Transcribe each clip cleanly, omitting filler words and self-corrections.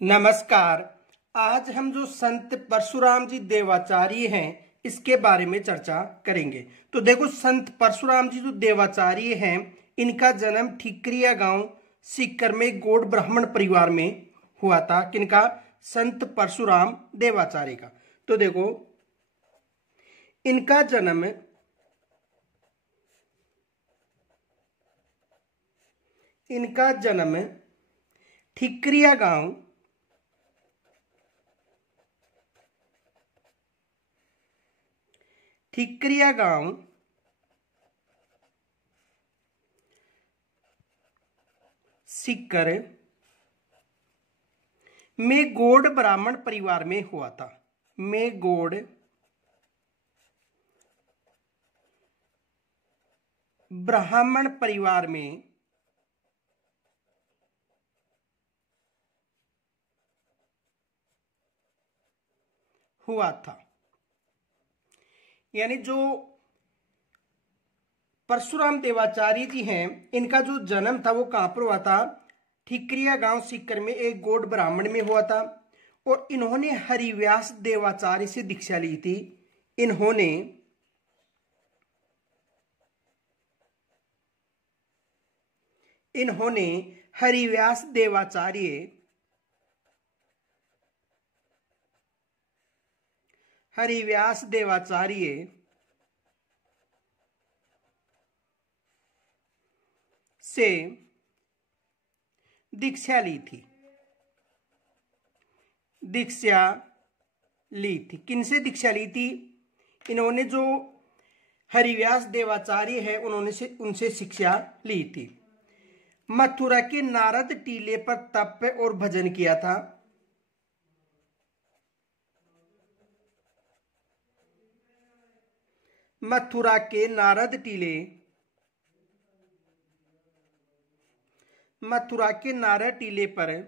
नमस्कार। आज हम जो संत परशुराम जी देवाचार्य हैं इसके बारे में चर्चा करेंगे। तो देखो, संत परशुराम जी जो देवाचार्य हैं इनका जन्म ठिकरिया गांव सीकर में गौड़ ब्राह्मण परिवार में हुआ था। किनका? संत परशुराम देवाचार्य का। तो देखो, इनका जन्म ठिकरिया गांव सीकर में गौड़ ब्राह्मण परिवार में हुआ था। में गौड़ ब्राह्मण परिवार में हुआ था। यानी जो परशुराम देवाचार्य जी हैं इनका जो जन्म था वो कहां पर हुआ था? ठिकरिया गांव सीकर में एक गौड़ ब्राह्मण में हुआ था। और इन्होंने हरिव्यास देवाचार्य से दीक्षा ली थी। इन्होंने हरिव्यास देवाचार्य से दीक्षा ली थी। किनसे दीक्षा ली थी? इन्होंने जो हरिव्यास देवाचार्य है उनसे शिक्षा ली थी। मथुरा के नारद टीले पर तप और भजन किया था। मथुरा के नारद टीले पर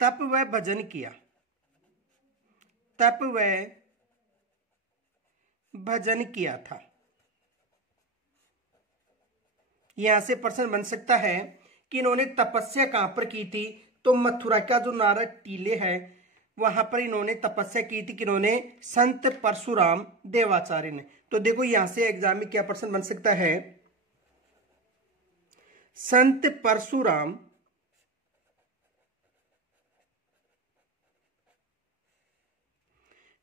तप व भजन किया था। यहां से प्रश्न बन सकता है कि इन्होंने तपस्या कहां पर की थी? तो मथुरा का जो नारद टीले है वहां पर इन्होंने तपस्या की थी। कि इन्होंने संत परशुराम देवाचार्य ने। तो देखो, यहां से एग्जाम में क्या प्रश्न बन सकता है? संत परशुराम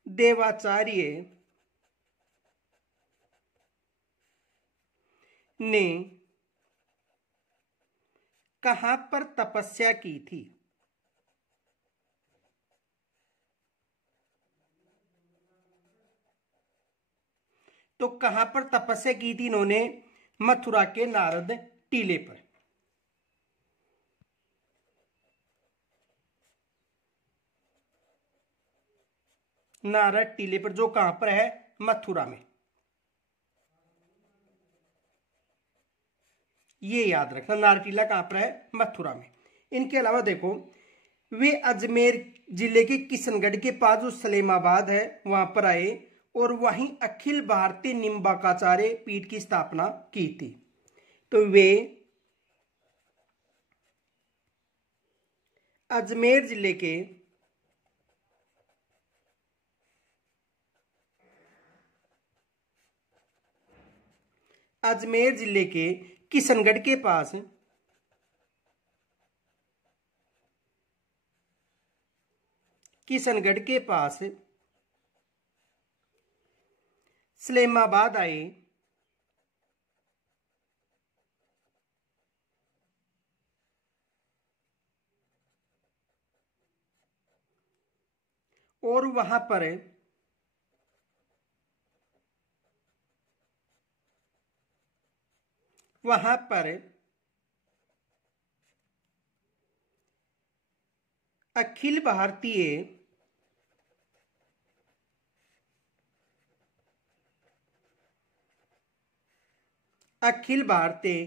देवाचार्य ने कहां पर तपस्या की थी? तो कहां पर तपस्या की थी इन्होंने? मथुरा के नारद टीले पर। नारद टीले पर जो कहां पर है? मथुरा में। ये याद रखना, नारद टीला कहां पर है? मथुरा में। इनके अलावा देखो, वे अजमेर जिले के किशनगढ़ के पास जो सलेमाबाद है वहां पर आए और वहीं अखिल भारतीय निम्बाकाचार्य पीठ की स्थापना की थी। तो वे अजमेर जिले के किशनगढ़ के पास सलेमाबाद आए और वहां पर अखिल भारतीय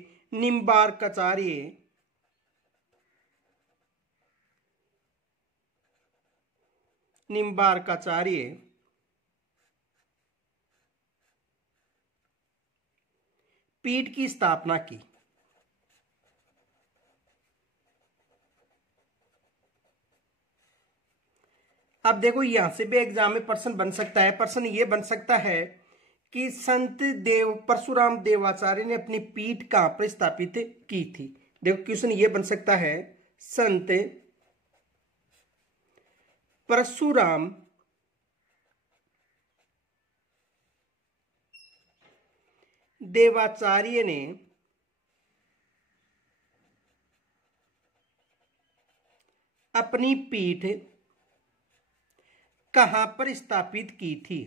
निम्बार्काचार्य पीठ की स्थापना की। अब देखो यहां से भी एग्जाम में प्रश्न बन सकता है। प्रश्न ये बन सकता है कि संत देव परशुराम देवाचार्य ने अपनी पीठ कहां पर स्थापित की थी। देखो क्वेश्चन ये बन सकता है, संत परशुराम देवाचार्य ने अपनी पीठ कहां पर स्थापित की थी।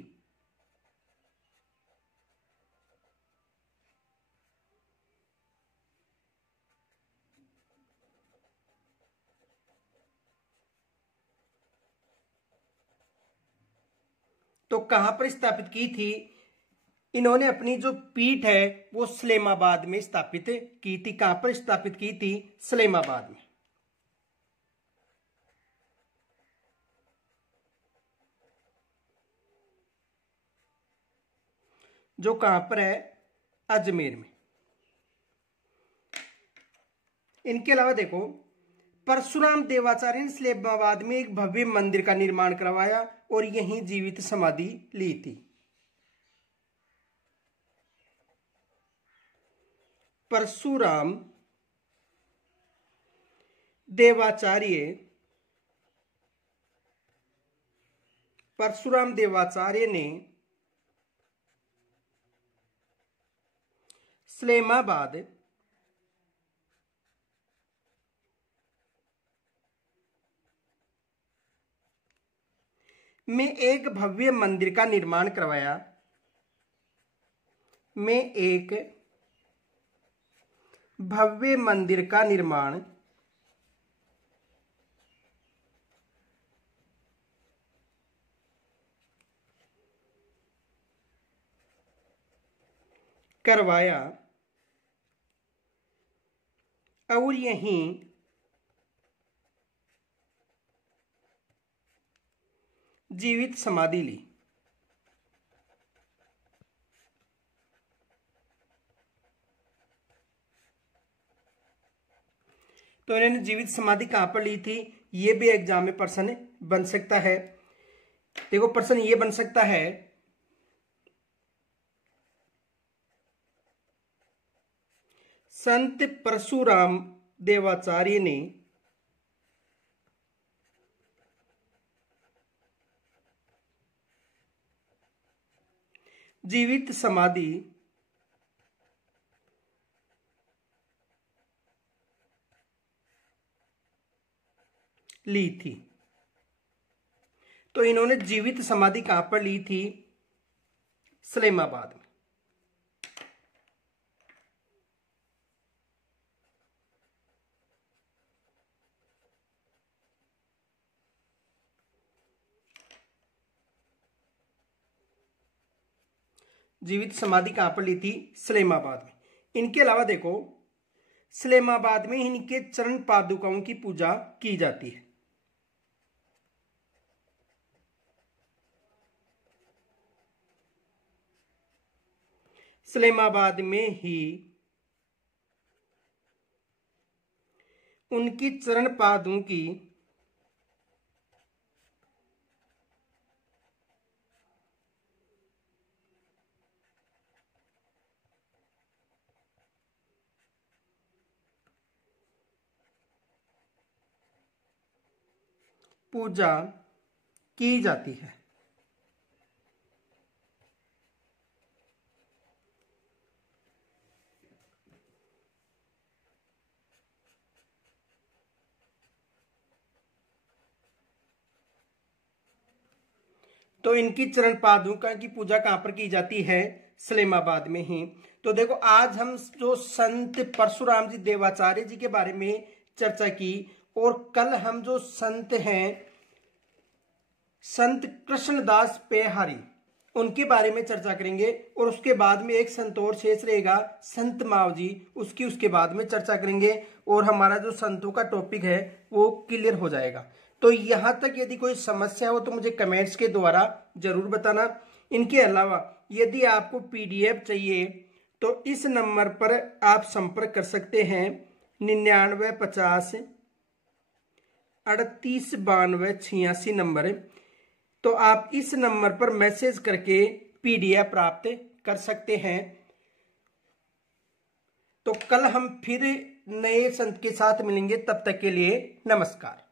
तो कहां पर स्थापित की थी? इन्होंने अपनी जो पीठ है वो सलेमाबाद में स्थापित की थी। कहां पर स्थापित की थी? सलेमाबाद में। जो कहां पर है? अजमेर में। इनके अलावा देखो परशुराम देवाचार्य ने सलेमाबाद में एक भव्य मंदिर का निर्माण करवाया और यहीं जीवित समाधि ली थी। परशुराम देवाचार्य ने सलेमाबाद में एक भव्य मंदिर का निर्माण करवाया। भव्य मंदिर का निर्माण करवाया और यहीं जीवित समाधि ली। तो इन्होंने जीवित समाधि कहां पर ली थी? ये भी एग्जाम में प्रश्न बन सकता है। देखो प्रश्न ये बन सकता है, संत परशुराम देवाचार्य ने जीवित समाधि ली थी। तो इन्होंने जीवित समाधि कहां पर ली थी? सलेमाबाद में। जीवित समाधि कहां पर ली थी? सलेमाबाद में। इनके अलावा देखो सलेमाबाद में इनके चरण पादुकाओं की पूजा की जाती है। सलेमाबाद में ही उनकी चरण पादुओं की पूजा की जाती है। तो इनकी चरण पादुका की पूजा कहां पर की जाती है? सलेमाबाद में ही। तो देखो आज हम जो संत परशुराम जी देवाचार्य जी के बारे में चर्चा की, और कल हम जो संत हैं संत कृष्णदास पेहारी उनके बारे में चर्चा करेंगे, और उसके बाद में एक संत और शेष रहेगा संत मावजी, उसके बाद में चर्चा करेंगे, और हमारा जो संतों का टॉपिक है वो क्लियर हो जाएगा। तो यहां तक यदि कोई समस्या हो तो मुझे कमेंट्स के द्वारा जरूर बताना। इनके अलावा यदि आपको पीडीएफ चाहिए तो इस नंबर पर आप संपर्क कर सकते हैं 9950 3892 86 नंबर। तो आप इस नंबर पर मैसेज करके PDF प्राप्त कर सकते हैं। तो कल हम फिर नए संत के साथ मिलेंगे, तब तक के लिए नमस्कार।